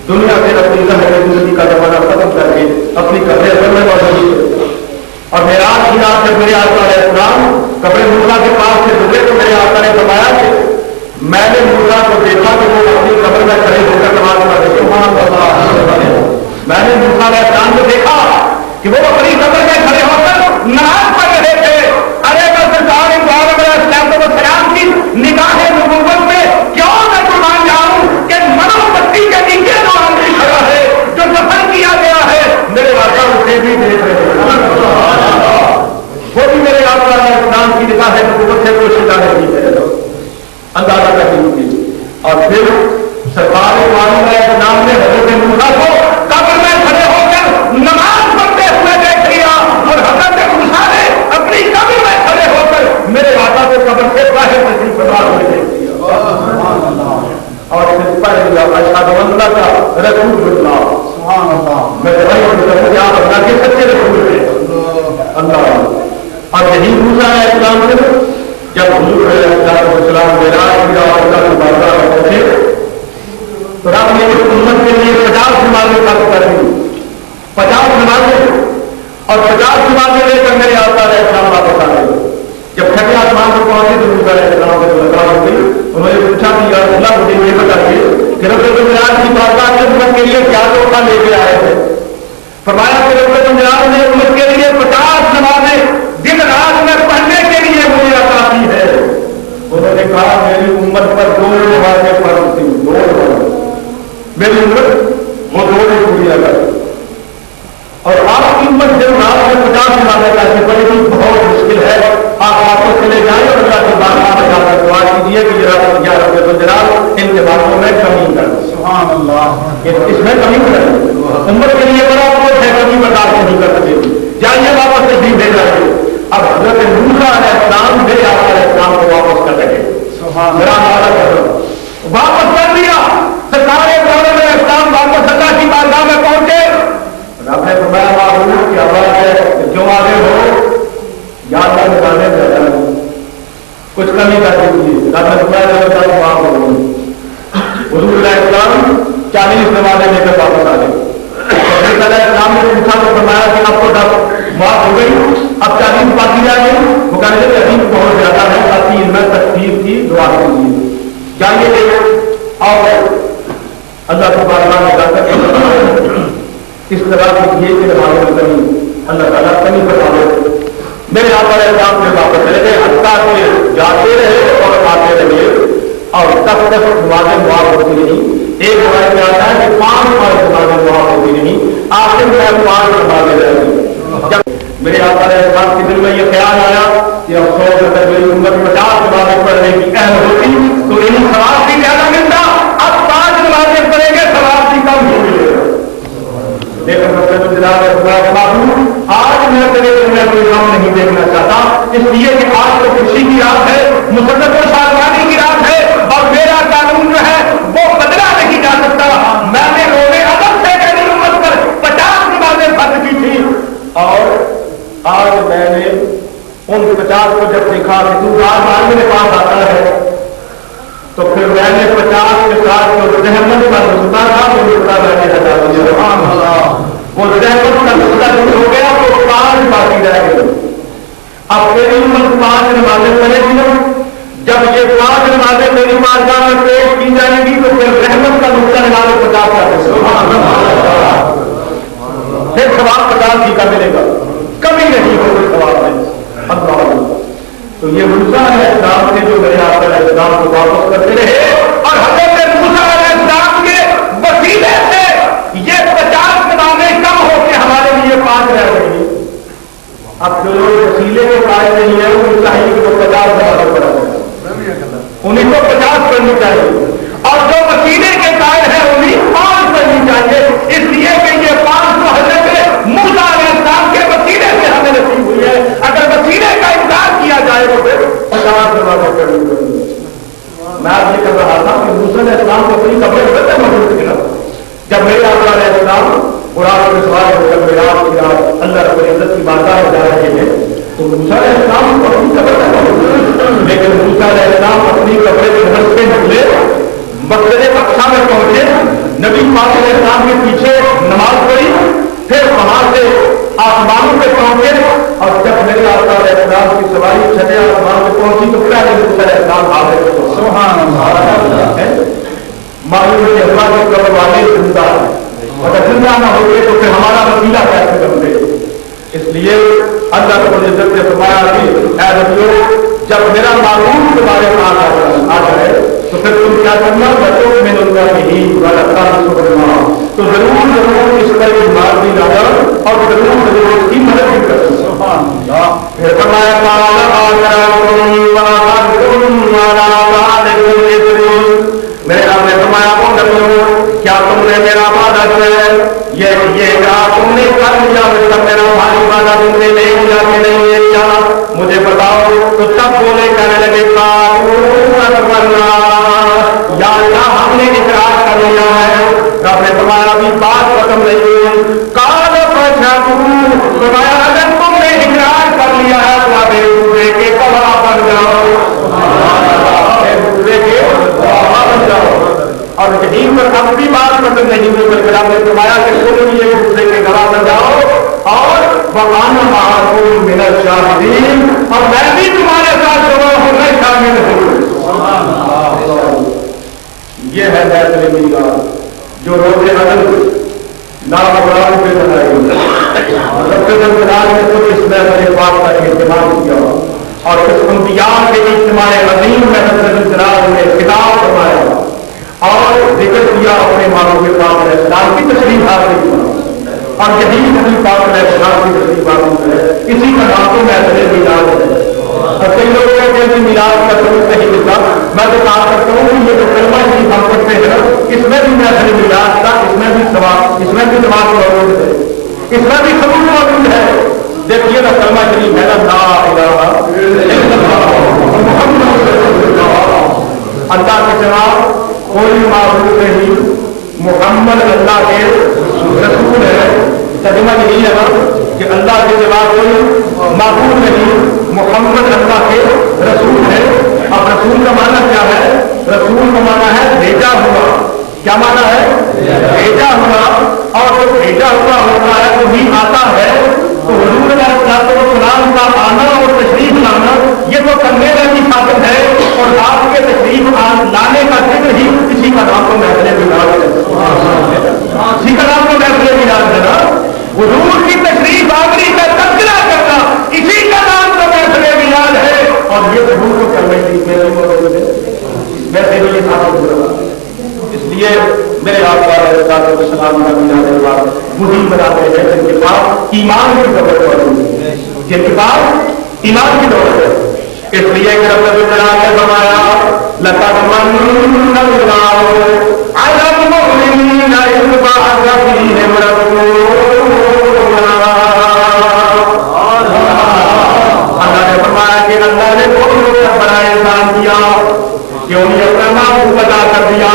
دنیا سے اپنی زندگی کا زمانہ ختم کر کے اپنی قبر میں موجود تھے. اور معراج کی رات جب میرے آقا علیہ السلام قبر موسیٰ کے پاس سے گزرے تو میرے آقا نے فرمایا کہ میں نے موسیٰ کو دیکھا کہ وہ اپنی قبر میں کھڑے ہو کر نماز پڑھ رہے. میں نے موسیٰ علیہ السلام کو دیکھا کہ وہ اپنی قبر میں کھڑے ہو کر نماز پڑھ رہے تھے. ارے میں سرکار ابراہیم علیہ السلام کی نگاہ نبوت میں کیوں میں قربان جاؤں کہ منو بستی کے نیچے جو آدمی کھڑا ہے جو دفن کیا گیا ہے میرے آقا اسے بھی دیکھ رہے ہیں. وہ بھی میرے آقا علیہ السلام کی نگاہ نبوت سے کوئی شکا نہیں ہے، اندازہ کرنی ہوگی. اور پھر سرکار ابراہیم علیہ السلام نے حضرت موسیٰ کو قبر میں کھڑے ہو کر نماز پڑھتے ہوئے دیکھ لیا، اور حضرت موسیٰ نے اپنی قبر میں کھڑے ہو کر میرے آقا کو قبر سے باہر تشریف فرما ہوئے دیکھ لیا. اور پھر پڑھ لیا اشہد ان لا الہ الا رسول اللہ، میں گواہی دیتا ہوں کہ آپ اللہ کے سچے رسول ہیں. اللہ. اور یہی موسیٰ علیہ السلام نے جب حضور علیہ السلام معراج کیا اور اللہ کی بارگاہ میں پہنچے تو رب نے اس امت کے لیے 50 نمازیں خرچ کر دی. 50 نمازیں اور 50 نمازیں لے کر میرے آقا علیہ السلام واپس آ گئے. جب چھٹے آسمان کو پہنچے تو موسیٰ علیہ السلام سے ملاقات ہو گئی. انہوں نے پوچھا کہ یا اللہ مجھے یہ بتائیے کہ رب المعراج کی بارگاہ کی امت کے لیے کیا تحفہ لے کے آئے تھے. فرمایا کہ رب المعراج نے امت کے لیے 50 نمازیں دن رات میں پڑھنے کے لیے مجھے عطا کی ہے. انہوں نے کہا میری امت پر 2 نمازیں فرض تھی، 2 نمازیں میری امت وہ 2 نہیں پوری کر. اور آپ کی امت جب رات میں 50 نمازیں کرنے پڑے گی بہت مشکل ہے. آپ واپس چلے جائیں اور اللہ کی بارگاہ میں جا کر دعا کیجیے کہ یا رب الجلال ان کے باتوں میں کمی کر. سبحان اللہ. اس میں کمی کر. امت کے لیے بڑا بہت ہے، کمی برداشت نہیں کر سکتے. جائیے واپس سے بھی بھیجا ہے. اب حضرت موسیٰ علیہ السلام میرے آقا علیہ السلام کو واپس کر رہے. میرا نعرہ کر واپس کر دیا. سرکار ابراہیم علیہ السلام واپس اللہ کی بارگاہ میں پہنچے. رب نے فرمایا معلوم کیا بات ہے کیوں آگے ہو یا اللہ نے جانے میں کچھ کمی کر دیجیے. رب نے فرمایا معاف ہو گئی. حضور علیہ السلام 40 نمازیں لے کر واپس آ گئے. علیہ السلام نے پوچھا تو فرمایا کہ آپ کو معاف ہو گئی، اب 40 باقی رہ گئی. وہ کہنے لگے عظیم بہت زیادہ ہے، 80 میں تکفیر کی دعا کیجیے. جائیے اور اللہ کی بارگاہ میں جا کر اس طرح کیجیے کہ نمازوں میں کمی اللہ تعالیٰ کمی کروا دے. میرے آقا علیہ السلام سے واپس چلے گئے، حتیٰ کہ جاتے رہے اور آتے رہے اور تب تک نمازیں معاف ہوتی نہیں. ایک روایت میں آتا ہے کہ 5 نمازیں معاف ہوتی نہیں، آخر میں 5 نمازیں رہ گئی. جب میرے آقا علیہ السلام کے دل میں یہ خیال آیا کہ افسوس اگر میری امت 50 نمازیں پڑھنے کی اہل ہوتی تو انہیں ثواب بھی زیادہ ملتا. اب 5 نمازیں پڑھیں گے ثواب بھی کم ہو ملے گا. لیکن آج میں تیرے دل میں کوئی غم نہیں دیکھنا چاہتا، اس لیے کہ آج تو خوشی کی رات ہے، مسرت و شادمانی کی رات ہے، اور میرا قانون جو ہے وہ بدلا نہیں جا سکتا. میں نے روزے ادب سے میری امت پر 50 نمازیں فرض کی تھی، اور آج میں نے ان 50 کو جب دیکھا کہ تو بار میرے پاس آتا ہے تو پھر میں نے 50 کے ساتھ جو رحمت کا نسخہ تھا وہ نسخہ میں نے ہٹا دیا. وہ رحمت کا نسخہ جو ہو گیا وہ 5 باقی رہ گئے. اب میری امت 5 نمازیں پڑھے گی. جب یہ 5 نمازیں میری بارگاہ میں پیش کی جائیں گی تو پھر رحمت کا نسخہ نمازیں 50 کر دیں. پھر ثواب 50 ہی کا ملے گا، کمی نہیں ہوگی ثواب میں. تو یہ موسیٰ علیہ السلام نے جو میرے آقا علیہ السلام کو واپس کرتے رہے اور حضرت موسیٰ علیہ السلام کے وسیلے سے اب جو لوگ وسیلے کے قائل نہیں ہے ان چاہیے کہ وہ 50 زیادہ پڑا انہیں کو 50 کرنی چاہیے، اور جو وسیلے کے قائل ہیں انہیں 5 کرنی چاہیے، اس لیے کہ یہ 5 تو حضرت موسیٰ علیہ السلام کے وسیلے سے ہمیں نصیب ہوئی ہے، اگر وسیلے کا انکار کیا جائے تو پھر 50 زیادہ کرنی چاہیے۔ میں آپ یہ کر رہا تھا کہ موسیٰ علیہ السلام کو اپنی قبر میں موجود تھے نا، جب میرے آقا علیہ السلام قرآن کے سوال ہو کر میرا اللہ رب العزت کی بارگاہ میں جا رہے ہیں تو موسیٰ علیہ السلام کو اپنی قبر میں موجود، لیکن موسیٰ علیہ السلام اپنی قبر کے گھر سے نکلے، مسجد اقصیٰ میں پہنچے، نبی پاک علیہ السلام کے پیچھے نماز پڑھی، پھر وہاں سے آسمانوں پہ پہنچے، اور جب میرے آقا علیہ السلام کی سواری چھٹے آسمان پہ پہنچی تو پہلے موسیٰ علیہ السلام حاضر ہوئے۔ سبحان اللہ، معلوم ہے کہ اللہ کے قبر والے زندہ ہے، اگر زندہ نہ ہوگے تو پھر ہمارا وسیلہ کیسے بنتے؟ اس لیے اللہ رب العزت نے فرمایا کہ اے نبیوں جب میرا معلوم تمہارے پاس آ جائے تو پھر تم کیا کرنا؟ بچوں میں لوگوں کی تو ضرور ضرور اس پر ایمان بھی لانا اور ضرور ضرور اس کی مدد بھی کرنا۔ پھر فرمایا میرے رب نے فرمایا وہ نبیوں کیا تم نے میرا وعدہ جو ہے یہ تم نے کر لیا میرا بھاری وعدہ تم نے لے لیا کہ نہیں لے لیا مجھے بتاؤ؟ تو سب بولے کہنے لگے یا اللہ ہم نے اقرار کر لیا ہے۔ رب نے تمہارا بھی بات ختم نہیں ہوئی، کال فرمایا اگر تم نے اقرار کر لیا ہے تو اب ایک دوسرے کے گواہ بن جاؤ، ایک دوسرے کے گواہ بن جاؤ۔ اور یہیں پر اب بھی بات ختم نہیں ہوئی بلکہ رب نے فرمایا کہ تم بھی ایک دوسرے کے گواہ بن جاؤ اور وَأَنَا مَعَكُم مِّنَ الشَّاهِدِينَ، اور میں بھی تمہارے ساتھ گواہ ہوں، میں شامل ہوں۔ یہ ہے بیت میلاد جو روز عدل نامراد پہ بنائی گئی، رب الجلال نے خود اس محفل پاک کا اہتمام کیا اور اس انبیاء کے اجتماع عظیم میں رب الجلال نے خطاب فرمایا اور ذکر کیا اپنے محبوب پاک علیہ السلام کی تشریف حاصل کیا، اور یہی نبی پاک علیہ السلام کی تشریف حاصل ہے، اسی کا نام تو محفل میلاد ہے۔ اور کئی لوگ کہتے ہیں کہ میلاد کا ضرور نہیں ملتا، میں تو کہا کرتا ہوں کہ یہ جو کلمہ شریف ہم پڑھتے ہیں اس میں بھی محفل میلاد کا اس میں بھی ثواب موجود ہے، اس میں بھی ثبوت موجود ہے۔ دیکھیے نا کلمہ شریف ہے نا لا الہ الا اللہ محمد رسول اللہ، اللہ کے سوا کوئی معبود نہیں، محمد اللہ کے رسول ہے۔ ترجمہ یہی ہے نا کہ اللہ کے سوا کوئی معبود نہیں، محمد اللہ کے رسول ہے۔ اب رسول کا معنی کیا ہے؟ رسول کا معنی ہے بھیجا ہوا۔ کیا معنی ہے؟ بھیجا ہوا، اور جو بھیجا ہوا ہوتا ہے وہی آتا ہے۔ تو حضور علیہ السلام کا آنا اور تشریف لانا یہ تو کرنے کا بھی سابق ہے، اور آپ کے تشریف لانے کا ذکر ہی اسی کا نام کو محفل میلاد ہے، اسی کا نام کو محفل میلاد ہے نا۔ حضور کی تشریف آوری کا تذکرہ کرنا اسی کا نام تو محفل میلاد ہے، اور یہ حضور کو کرنے کی ویسے بھی یہ ثابت ہو رہا۔ اس لیے میرے آقا علیہ السلام کا میلاد وہی بناتے ہیں جن کے پاس ایمان کی دولت ہے، جن کے پاس ایمان کی دولت ہے۔ اس لیے کہ رب الجلال نے فرمایا لقد من اللہ علی المؤمنین اذ بعث فیہم رسولا، اللہ نے فرمایا کہ اللہ نے مومنوں پر بڑا احسان کیا کہ انہیں اپنا معبود ادا کر دیا،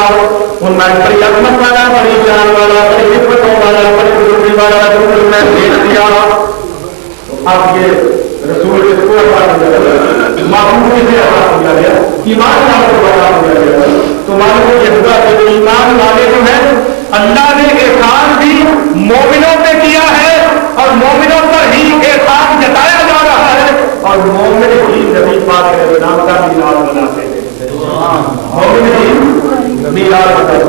ان میں بڑی عظمت والا، بڑی جان والا، بڑی حکمتوں والا، بڑی بزرگی والا رسول میں بھیج دیا۔ اب یہ رسول کس کو معبود کسے عطا کیا گیا؟ ایمان والوں کو عطا کیا گیا۔ تو معلوم یہ ہوا کہ جو ایمان والے جو ہیں اللہ نے احسان بھی مومنوں پہ کیا ہے، اور مومنوں پر ہی احسان جتایا جا رہا ہے، اور مومن ہی نبی پاک علیہ السلام کا میلاد مناتے ہیں، مومن ہی میلاد مناتے ہیں۔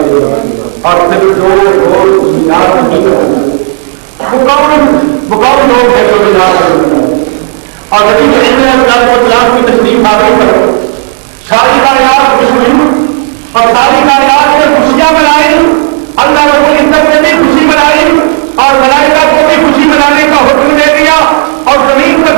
اور پھر جو لوگ میلاد نہیں کرتے وہ کون لوگ ہیں جو میلاد کرتے ہیں؟ اور نبی کریم علیہ السلام کی تشریف آوری پر ساری کائنات خوش ہوئی، اور ساری کائنات نے خوشیاں منائی، اللہ رب العزت نے بھی خوشی منائی، اور ملائکہ کو بھی خوشی منانے کا حکم دے دیا، اور زمین پر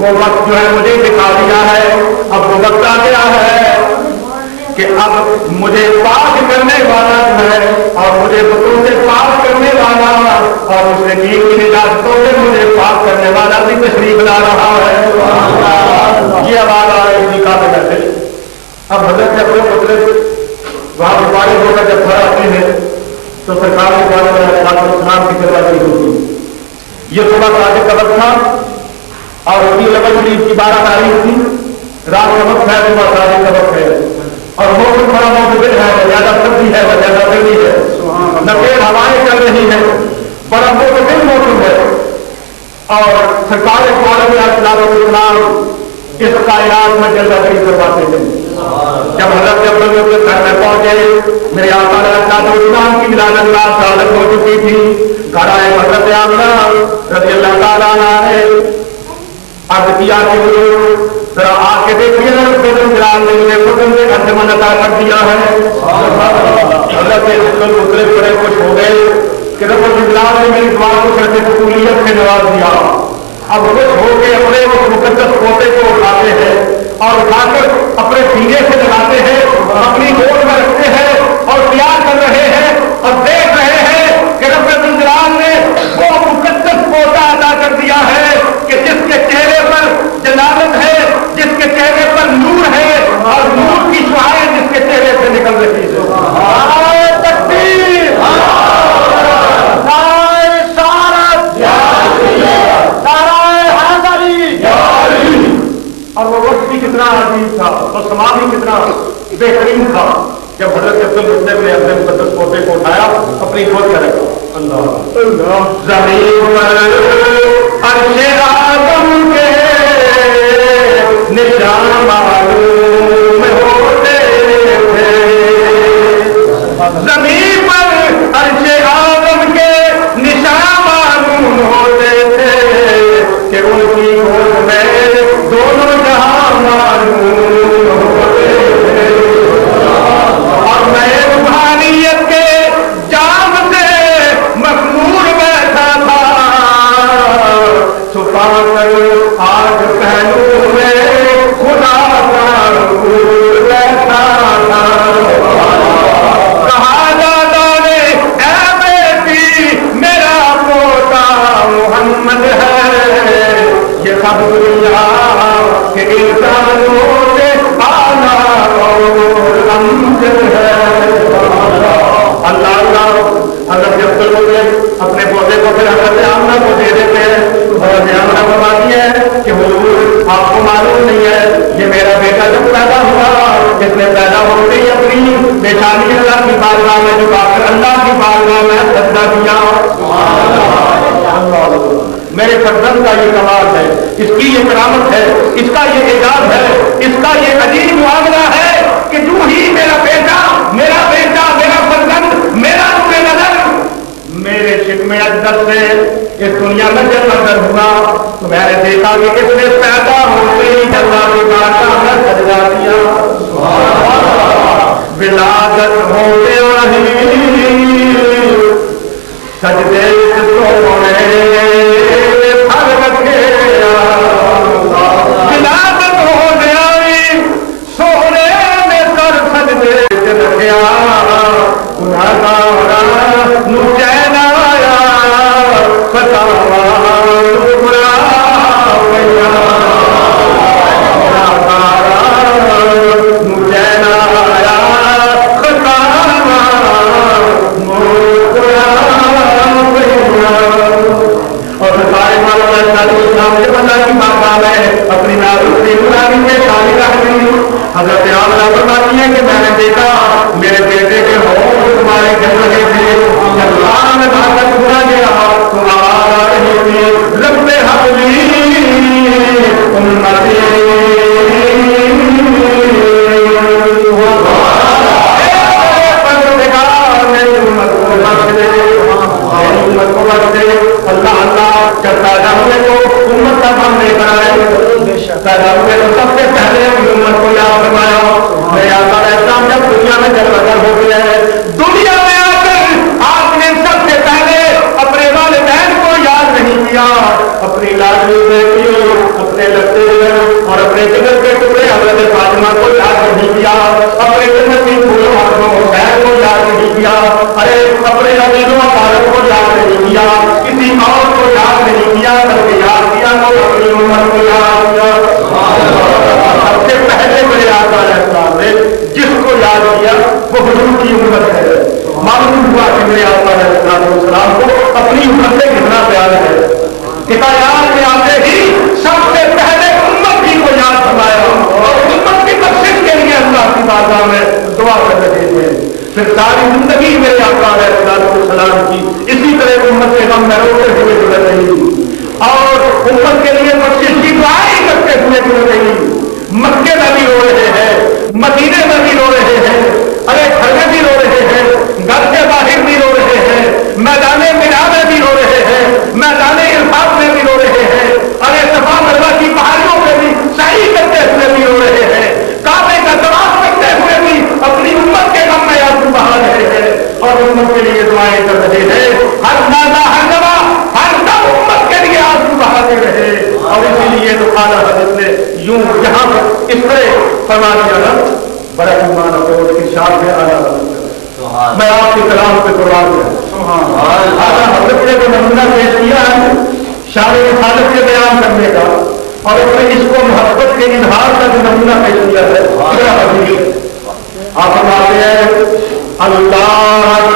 وہ وقت جو ہے مجھے دکھا دیا ہے. اب وہ وقت آ گیا ہے کہ اب مجھے پاک کرنے والا جو ہے اور مجھے بتوں سے پاک کرنے والا اور اس نے کی نجاتوں سے مجھے پاک کرنے والا بھی تشریف لا رہا ہے. یہ آواز آ رہی کا سے اب حضرت جب وہ مطلب وہاں بڑے ہو کر جب گھر آتے ہیں تو سرکار کے بارے میں اسلام کی سروازی ہوتی. یہ صبح صادق کا وقت تھا اور ربیع الاول شریف کی 12 تاریخ تھی. رات کا وقت ہے, صبح صادق کا وقت ہے اور موسم بڑا معتدل ہے, زیادہ سردی ہے اور زیادہ گرمی ہے, نہ تیز ہوائیں چل رہی ہیں, بڑا معتدل موسم ہے. اور سرکار کے بارے میں اسلام اس کائنات میں جلوہ گری کرواتے ہیں. جب حضرت ابو کے گھر میں پہنچے, میرے آقا علیہ السلام کی ولادت رات سالت ہو چکی تھی. گھر آئے حضرت آمنہ رضی اللہ تعالیٰ عنہ نے عرض کیا کہ ذرا آ کے دیکھیے نا جلال نے مجھے حکم سے انجمن عطا کر دیا ہے. حضرت مطلب بڑے خوش ہو گئے کہ رب الجلال نے میری دعا کو شرط قبولیت سے نواز دیا. اب خوش ہو کے اپنے اس مقدس پوتے کو اٹھاتے ہیں اور اٹھا کر اپنے سینے سے لگاتے ہیں, اپنی گود میں رکھتے ہیں اور پیار کر رہے ہیں اور دیکھ رہے ہیں کہ رب الجلال نے وہ مقدس پوتا ادا کر دیا ہے کہ جس کے چہرے پر جلالت ہے, جس کے چہرے پر نور ہے اور نور کی شعائیں جس کے چہرے سے نکل رہی ہے. اور وہ وقت بھی کتنا عجیب تھا اور سما بھی کتنا بہترین تھا جب حضرت عبدالمطلب نے اپنے مقدس پوتے کو اٹھایا, اپنی گود میں رکھا. اللہ زمین پر عرش اعظم کے نشان معلوم ہوتے تھے. زمین پر عرش اعظم کے نشان معلوم ہوتے تھے کہ ان کی گود میں دونوں جہاں معلوم ہوتے تھے. اور نئے روحانیت کے جام سے مخمور بیٹھا تھا, چھپا کر آج پہلو میں خدا کا نور بیٹھا تھا. کہا دادا نے اے بیٹی میرا پوتا محمد ہے, یہ سب دنیا کہ انسانوں سے آنا اور امجد ہے. اللہ حضرت عبدالمطلب اپنے پودے کو پھر حضرت آمنہ کو دے دیتے ہیں. حضرت آمنہ فرماتی ہے کہ حضور آپ کو معلوم نہیں ہے یہ میرا بیٹا جب پیدا ہوا, اس نے پیدا ہوتے ہی اپنی بیٹانی اللہ کی بارگاہ میں جھکا کر اللہ کی بارگاہ میں سجدہ کیا. میرے فرزند کا یہ کمال ہے, اس کی یہ کرامت ہے, اس کا یہ اعجاز ہے, اس کا یہ عجیب معاملہ ہے کہ جو ہی میرا بیٹا میرا فرزند میرا نور نظر میرے شکم اجدر سے اس دنیا میں جب اندر ہوا تو میں نے دیکھا کہ اس نے پیدا ہوتے ہی اللہ کی بارگاہ میں سجدہ کیا. ولادت ہوتے وہی سجدے سونے پھل رکھے, ولادت ہونے آئی سونے میں سر سجدے رکھیا. گناہگار نو چین آیا فتاوا برا پیا. گناہگار نو چین آیا فتاوا برا پیا. اور سارے مالوں میں اسلام کے بندہ کی بابا میں اپنی نازک نورانی میں شامل رکھ دی. حضرت آمنہ فرماتی ہے کہ میں نے دیکھا میرے بیٹے کے ہونٹ تمہارے گر رہے تھے, جب رام میں بھاگت پورا گیا تو آواز آ رہی تھی رب حبلی امتی. اللہ اللہ جب پیدا ہوئے تو امت کا ہم لے کر آئے, پیدا ہوئے تو سب سے پہلے امت کو یاد فرمایا. میرے آقا علیہ السلام جب دنیا میں جلوہ گر ہو گیا ہے, دنیا میں آ کر آپ نے سب سے پہلے اپنے پھر ساری زندگی میرے آقا علیہ السلام کی اسی طرح امت کے غم میں روتے ہوئے گزر رہی اور امت کے لیے بخشش کی دعائیں کرتے ہوئے گزر رہی. مکے میں بھی رو رہے ہیں, مدینے میں بھی رو رہے ہیں, ارے گھر میں بھی رو رہے ہیں, گھر سے باہر بھی رو رہے ہیں, میدان مینا میں بھی رو رہے ہیں, میدان عرفات میں بھی رو رہے ہیں, ارے صفا مروا کی پہاڑیوں میں بھی سعی کرتے ہوئے بھی رو رہے ہیں, کعبے کا طواف کرتے ہوئے بھی اپنی امت کے غم میں آنسو بہا رہے ہیں اور امت کے لیے دعائیں کر رہے ہیں. ہر نازا ہر دوا ہر دم امت کے لیے آنسو بہاتے رہے. اور اسی لیے تو اعلیٰ حضرت نے یوں یہاں پر اس طرح فرما دیا نا, بڑا ایمان اور ارشاد ہے اعلیٰ حضرت. میں آپ کے کلام پہ قربان ہوں. اعلیٰ حضرت نے جو نمونہ پیش کیا ہے شان رسالت کے بیان کرنے کا اور اس میں اس کو محبت کے اظہار کا جو نمونہ پیش کیا ہے آپ فرماتے ہیں اللہ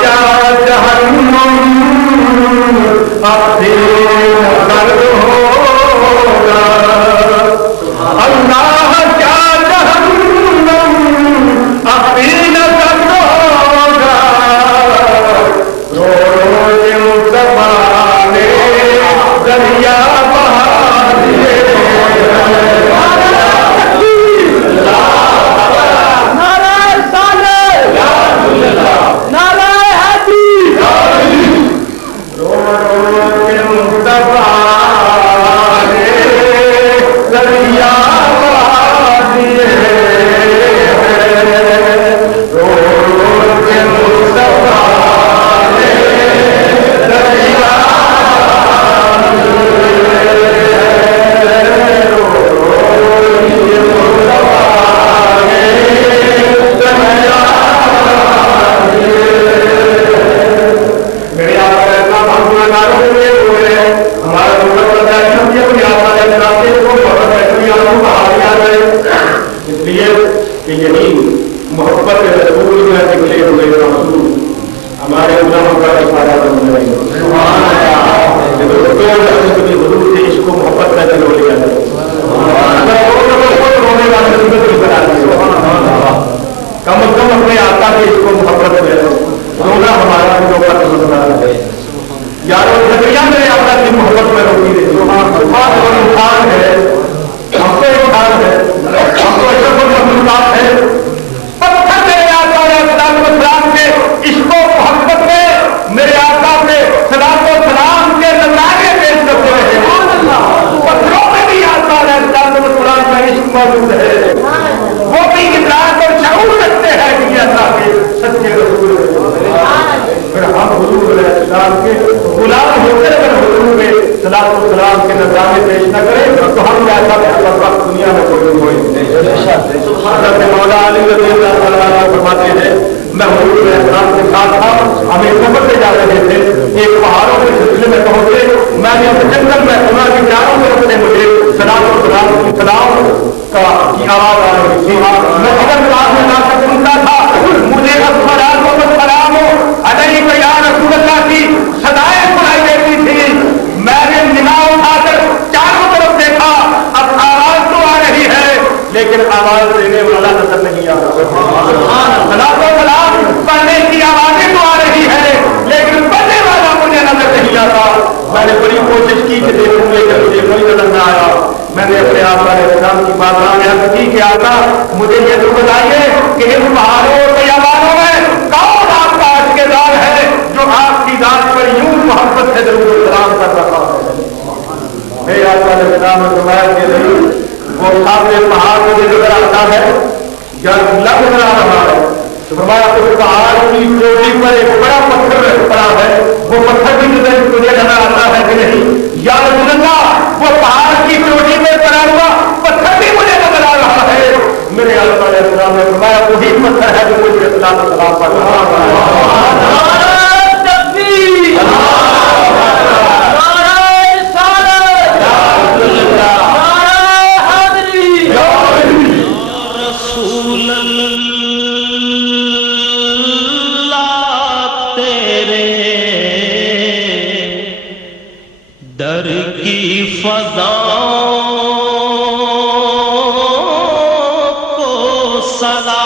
کیا جہنم اپنے درد ہوگا, اللہ کیا جہنم اپنے درد ہوگا, رو رو زبانے دریا بہا دیے. در کی فضا کو سلام